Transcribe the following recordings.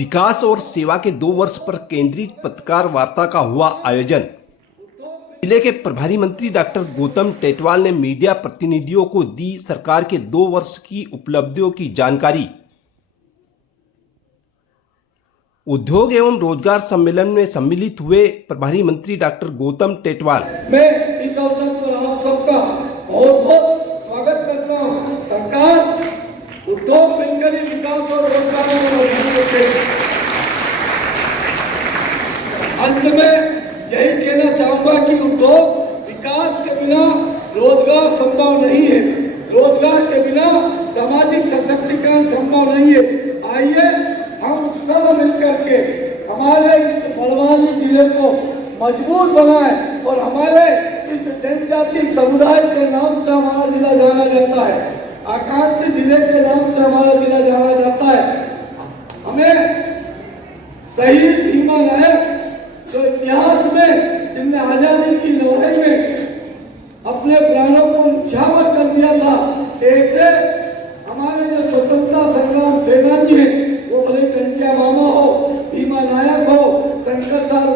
विकास और सेवा के 2 वर्ष पर केंद्रित पत्रकार वार्ता का हुआ आयोजन। जिले के प्रभारी मंत्री डॉक्टर गौतम टेटवाल ने मीडिया प्रतिनिधियों को दी सरकार के 2 वर्ष की उपलब्धियों की जानकारी। उद्योग एवं रोजगार सम्मेलन में सम्मिलित हुए प्रभारी मंत्री डॉक्टर गौतम टेटवाल। मैं इस अवसर पर आप सबका बहुत बहुत स्वागत करता हूँ। सरकार उद्योग पेंशनरी विकास और रोजगार अंत में यही कहना चाहूंगा कि उद्योग विकास के बिना रोजगार संभव नहीं है, रोजगार के बिना सामाजिक सशक्तिकरण संभव नहीं है। आइए हम सब मिलकर के हमारे इस बड़वानी जिले को मजबूत बनाएं और हमारे इस जनजाति समुदाय के नाम से हमारा जिला जाना जाता है, आकांक्षी जिले के नाम से हमारा जिला जाना जाता है। हमें शहीद भीमा नायक जो इतिहास में जिनने आजादी की लड़ाई में अपने प्राणों को न्यौछावर कर दिया था, ऐसे हमारे जो स्वतंत्रता संग्राम सेनानी है, वो भले कन्हैया मामा हो, भीमा नायक हो, शंकर साहब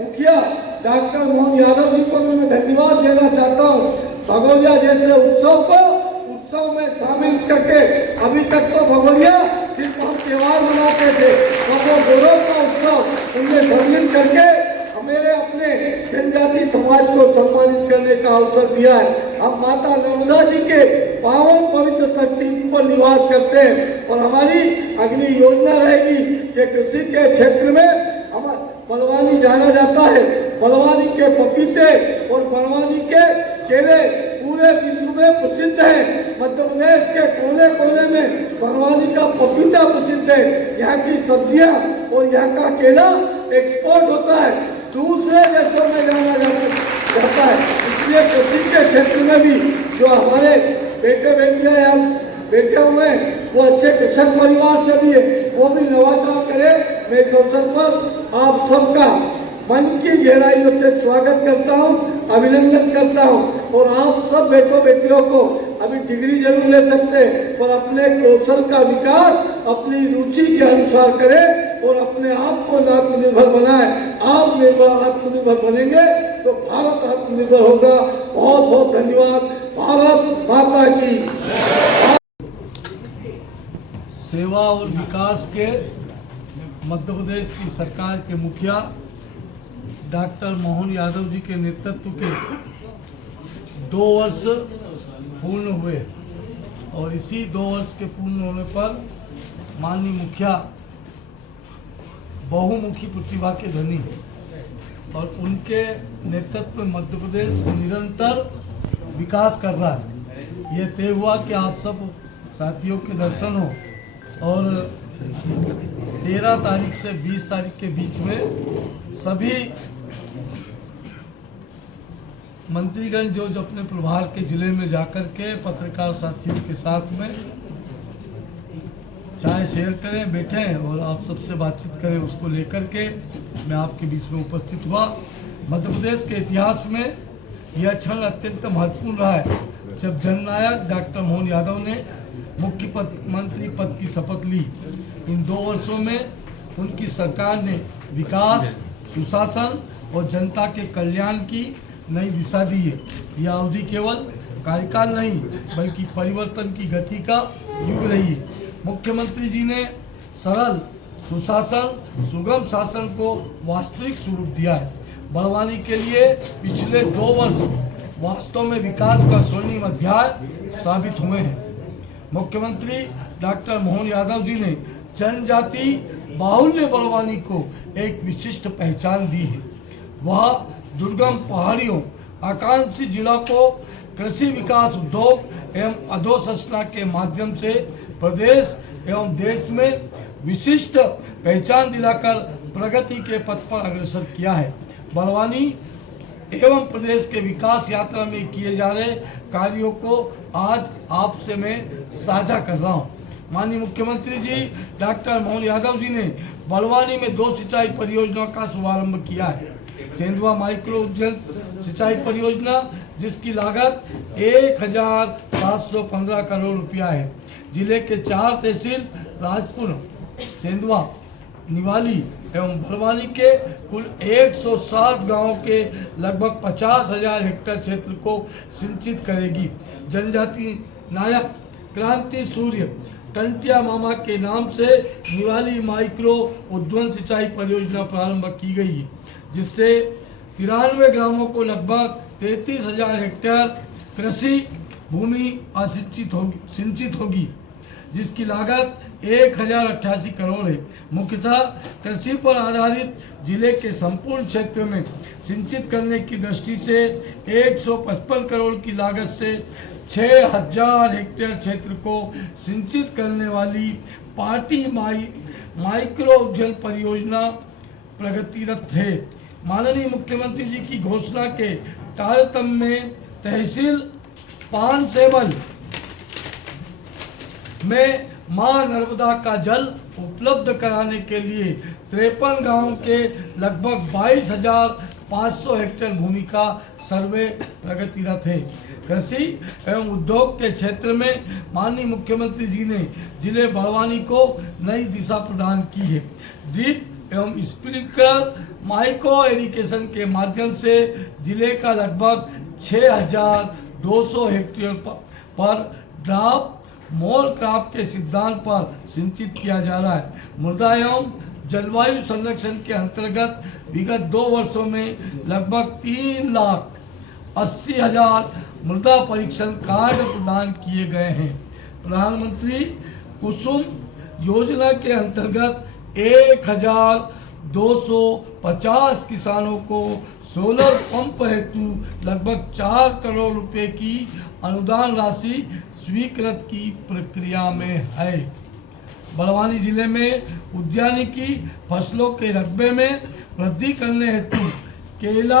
मुखिया, डॉक्टर मोहन यादव जी को मैं धन्यवाद देना चाहता हूँ। भगोरिया जैसे उत्सव में शामिल करके अभी तक तो भगोरिया जिसको हम त्योहार मनाते थे, वो गौरव का उत्सव उनमें शामिल करके हमें अपने जनजाति समाज को सम्मानित करने का अवसर दिया है। हम माता नर्मदा जी के पावन पवित्र धरती पर निवास करते हैं और हमारी अगली योजना रहेगी कि कृषि के क्षेत्र में हमारा बलवानी जाना जाता है। बलवानी के पपीते और बलवानी के केले पूरे विश्व में प्रसिद्ध है। मध्य प्रदेश के कोने कोने में बलवानी का पपीता प्रसिद्ध है। यहाँ की सब्जियाँ और यहाँ का केला एक्सपोर्ट होता है, दूसरे देशों में जाना जाता है। इसलिए कृषि के क्षेत्र में भी जो हमारे बेटे बेटियां यहाँ बैठे हुए हैं वो अच्छे कृषक परिवार से भी है, वो भी नवाचार करे। मैं इस अवसर पर आप सबका मन की गहराइयों से स्वागत करता हूं, अभिनंदन करता हूं। और आप सब बेटों बेटियों को अभी डिग्री जरूर ले सकते हैं, पर अपने कौशल का विकास अपनी रुचि के अनुसार करें और अपने आप को आत्मनिर्भर बनाएं। आप आत्मनिर्भर बनेंगे तो भारत आत्मनिर्भर होगा। बहुत बहुत धन्यवाद। भारत माता की। सेवा और विकास के मध्य प्रदेश की सरकार के मुखिया डॉक्टर मोहन यादव जी के नेतृत्व के 2 वर्ष पूर्ण हुए और इसी 2 वर्ष के पूर्ण होने पर माननीय मुखिया बहुमुखी प्रतिभा के धनी और उनके नेतृत्व में मध्य प्रदेश निरंतर विकास कर रहा है। ये तय हुआ कि आप सब साथियों के दर्शन हो और 13 तारीख से 20 तारीख के बीच में सभी मंत्रीगण जो अपने प्रभार के जिले में जाकर के पत्रकार साथियों के साथ में चाय शेयर करें, बैठें और आप सबसे बातचीत करें, उसको लेकर के मैं आपके बीच में उपस्थित हुआ। मध्य प्रदेश के इतिहास में यह क्षण अत्यंत महत्वपूर्ण रहा है जब जननायक डॉक्टर मोहन यादव ने मुख्यमंत्री पद की शपथ ली। इन 2 वर्षों में उनकी सरकार ने विकास, सुशासन और जनता के कल्याण की नई दिशा दी है। यह अवधि केवल कार्यकाल नहीं बल्कि परिवर्तन की गति का युग रही है। मुख्यमंत्री जी ने सरल सुशासन, सुगम शासन को वास्तविक स्वरूप दिया है। बड़वानी के लिए पिछले 2 वर्ष वास्तव में विकास का स्वर्णिम अध्याय साबित हुए हैं। मुख्यमंत्री डॉक्टर मोहन यादव जी ने जनजाति बाहुल्य बड़वानी को एक विशिष्ट पहचान दी है। वह दुर्गम पहाड़ियों, आकांक्षी जिला को कृषि विकास, उद्योग एवं अधोसंरचना के माध्यम से प्रदेश एवं देश में विशिष्ट पहचान दिलाकर प्रगति के पथ पर अग्रसर किया है। बड़वानी एवं प्रदेश के विकास यात्रा में किए जा रहे कार्यों को आज आपसे मैं साझा कर रहा हूं। माननीय मुख्यमंत्री जी डॉक्टर मोहन यादव जी ने बड़वानी में 2 सिंचाई परियोजनाओं का शुभारंभ किया है। सेंधवा माइक्रो उद्यम सिंचाई परियोजना जिसकी लागत 1715 करोड़ रुपया है। जिले के 4 तहसील राजपुर, सेंधवा निवाली एवं बलवानी के कुल 107 गांवों के लगभग 50,000 हेक्टेयर क्षेत्र को सिंचित करेगी। जनजाति नायक क्रांति सूर्य टंटिया मामा के नाम से निवाली माइक्रो उद्वन सिंचाई परियोजना प्रारंभ की गई है, जिससे 93 ग्रामों को लगभग 33,000 हेक्टेयर कृषि भूमि सिंचित होगी, जिसकी लागत 1,088 करोड़ है। मुख्यतः कृषि पर आधारित जिले के संपूर्ण क्षेत्र में सिंचित करने की दृष्टि से 155 करोड़ की लागत से 6,000 हेक्टेयर क्षेत्र को सिंचित करने वाली पार्टी माइक्रो जल परियोजना प्रगतिरत है। माननीय मुख्यमंत्री जी की घोषणा के तारतम्य में तहसील पानसेवल में मां नर्मदा का जल उपलब्ध कराने के लिए 53 गांवों के लगभग 22,500 हेक्टेयर भूमि का सर्वे प्रगतिरत है। कृषि एवं उद्योग के क्षेत्र में माननीय मुख्यमंत्री जी ने जिले बड़वानी को नई दिशा प्रदान की है। ड्रिप एवं स्प्रिंकलर माइक्रो इरिगेशन के माध्यम से जिले का लगभग 6,200 हेक्टेयर पर ड्राप मोर क्रॉप के सिद्धांत पर सिंचित किया जा रहा है। मृदा एवं जलवायु संरक्षण के अंतर्गत विगत 2 वर्षों में लगभग 3,80,000 मृदा परीक्षण कार्ड प्रदान किए गए हैं। प्रधानमंत्री कुसुम योजना के अंतर्गत 1,250 किसानों को सोलर पंप हेतु लगभग 4 करोड़ रुपए की अनुदान राशि स्वीकृत की प्रक्रिया में है। बड़वानी जिले में उद्यानिकी फसलों के रकबे में वृद्धि करने हेतु केला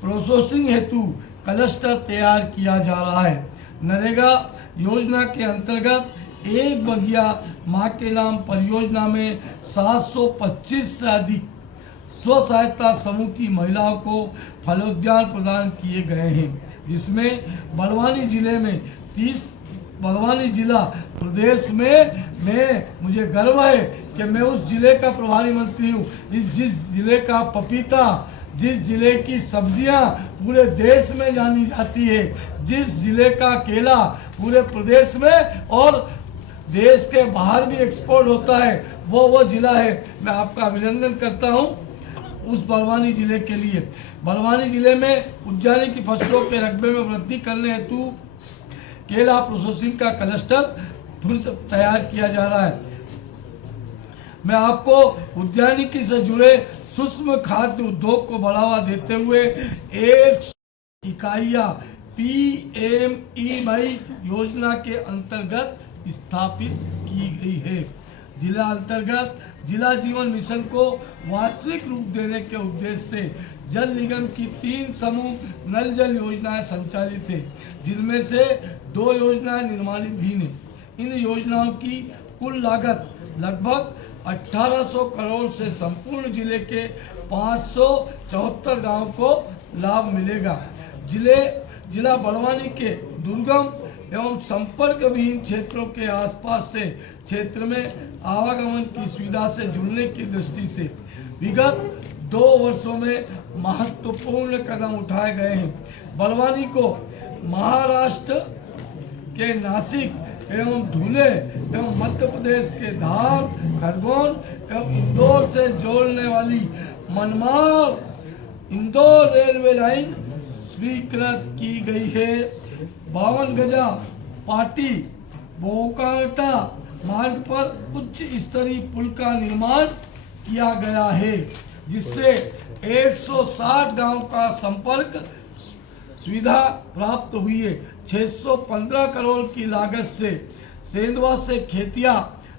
प्रोसेसिंग हेतु क्लस्टर तैयार किया जा रहा है। नरेगा योजना के अंतर्गत एक बगिया माँ के नाम परियोजना में 725 से अधिक स्व सहायता समूह की महिलाओं को फलोद्यान प्रदान किए गए हैं, जिसमें बड़वानी जिला प्रदेश में मुझे गर्व है कि मैं उस जिले का प्रभारी मंत्री हूँ। जिस जिले का पपीता, जिस जिले की सब्जियां पूरे देश में जानी जाती है, जिस जिले का केला पूरे प्रदेश में और देश के बाहर भी एक्सपोर्ट होता है, वो जिला है। मैं आपका अभिनंदन करता हूं उस बड़वानी जिले के लिए। बड़वानी जिले में उद्यानिकी की फसलों के रकबे में वृद्धि करने हेतु केला प्रोसेसिंग का क्लस्टर फिर से तैयार किया जा रहा है। मैं आपको उद्यानिकी से जुड़े सूक्ष्म खाद्य उद्योग को बढ़ावा देते हुए 1 इकाइयाँ PMEY योजना के अंतर्गत स्थापित की गई है। जिला अंतर्गत जिला जीवन मिशन को वास्तविक रूप देने के उद्देश्य से जल निगम की 3 समूह नल जल योजनाएं संचालित है, जिनमें से 2 योजनाएं निर्माणाधीन है। इन योजनाओं की कुल लागत लगभग 1,800 करोड़ से संपूर्ण जिले के 574 गांव को लाभ मिलेगा। जिला बड़वानी के दुर्गम एवं संपर्क विहीन क्षेत्रों के आसपास से क्षेत्र में आवागमन की सुविधा से जुड़ने की दृष्टि से विगत 2 वर्षों में महत्वपूर्ण कदम उठाए गए हैं। बड़वानी को महाराष्ट्र के नासिक एवं धुले एवं मध्य प्रदेश के धार, खरगोन एवं इंदौर से जोड़ने वाली मनमाड़ इंदौर रेलवे लाइन स्वीकृत की गई है। 52 गजा पाटी बोकाटा मार्ग पर उच्च स्तरीय पुल का निर्माण किया गया है, जिससे 160 गांव का संपर्क सुविधा प्राप्त हुई है। 615 करोड़ की लागत से सेंधवा से खेतिया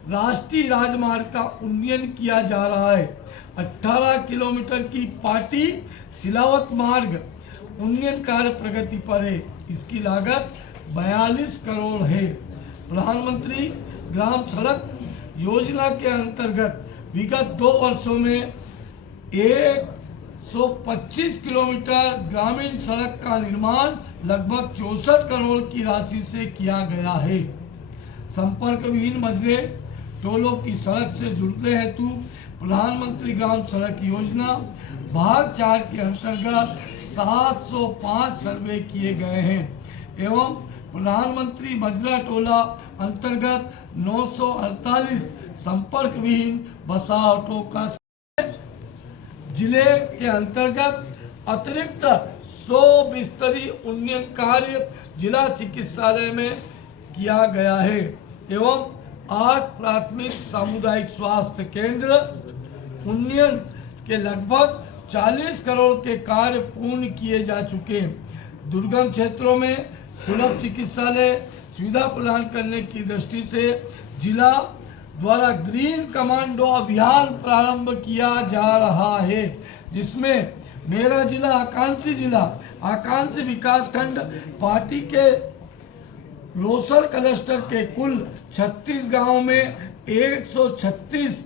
राष्ट्रीय राजमार्ग का उन्नयन किया जा रहा है। 18 किलोमीटर की पाटी सिलावत मार्ग उन्नयन कार्य प्रगति पर है। इसकी लागत 42 करोड़ है। प्रधानमंत्री ग्राम सड़क योजना के अंतर्गत विगत 2 वर्षों में 125 किलोमीटर ग्रामीण सड़क का निर्माण लगभग 64 करोड़ की राशि से किया गया है। संपर्क विहीन मजरे टोलों की सड़क से जुड़ने हेतु प्रधानमंत्री ग्राम सड़क योजना भाग 4 के अंतर्गत 705 सर्वे किए गए हैं एवं प्रधानमंत्री मजरा टोला अंतर्गत 948 संपर्क विहीन बसावटों का जिले के अंतर्गत अतिरिक्त 100 बिस्तरी उन्नयन कार्य जिला चिकित्सालय में किया गया है एवं 8 प्राथमिक सामुदायिक स्वास्थ्य केंद्र उन्नयन के लगभग 40 करोड़ के कार्य पूर्ण किए जा चुके हैं। दुर्गम क्षेत्रों में सुलभ चिकित्सालय सुविधा प्रदान करने की दृष्टि से जिला द्वारा ग्रीन कमांडो अभियान प्रारंभ किया जा रहा है, जिसमें मेरा जिला आकांक्षी विकास खंड पार्टी के रोसर क्लस्टर के कुल 36 गांवों में 136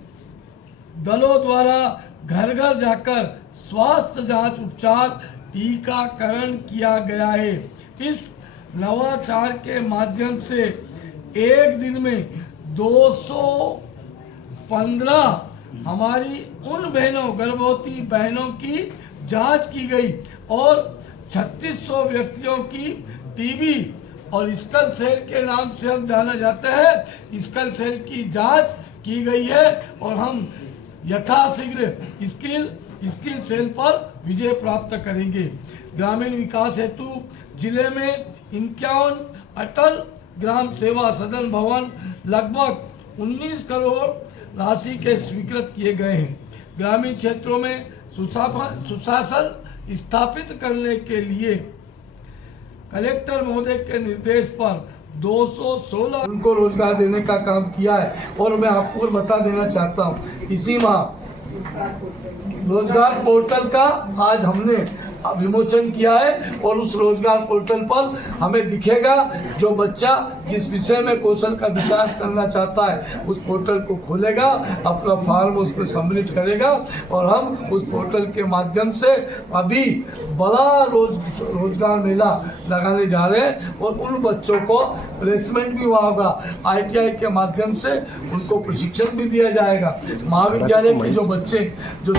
दलों द्वारा घर घर जाकर स्वास्थ्य जांच उपचार टीकाकरण किया गया है। इस नवाचार के माध्यम से एक दिन में 215 हमारी उन बहनों गर्भवती बहनों की जांच की गई और 3600 व्यक्तियों की टीबी और स्कल सेल के नाम से हम जाना जाता है स्कल सेल की जांच की गई है और हम यथाशीघ्र स्किल सेल पर विजय प्राप्त करेंगे। ग्रामीण विकास हेतु जिले में 51 अटल ग्राम सेवा सदन भवन लगभग 19 करोड़ राशि के स्वीकृत किए गए हैं। ग्रामीण क्षेत्रों में सुशासन स्थापित करने के लिए कलेक्टर महोदय के निर्देश पर 216 उनको रोजगार देने का काम किया है और मैं आपको बता देना चाहता हूँ इसी माह रोजगार पोर्टल का आज हमने विमोचन किया है और उस रोजगार पोर्टल पर हमें दिखेगा जो बच्चा जिस विषय में कौशल का विकास करना चाहता है उस पोर्टल को खोलेगा, अपना फॉर्म उस पर सबमिट करेगा और हम उस पोर्टल के माध्यम से अभी बड़ा रोजगार मेला लगाने जा रहे हैं और उन बच्चों को प्लेसमेंट भी हुआ होगा। ITI के माध्यम से उनको प्रशिक्षण भी दिया जाएगा। महाविद्यालय के जो बच्चे जो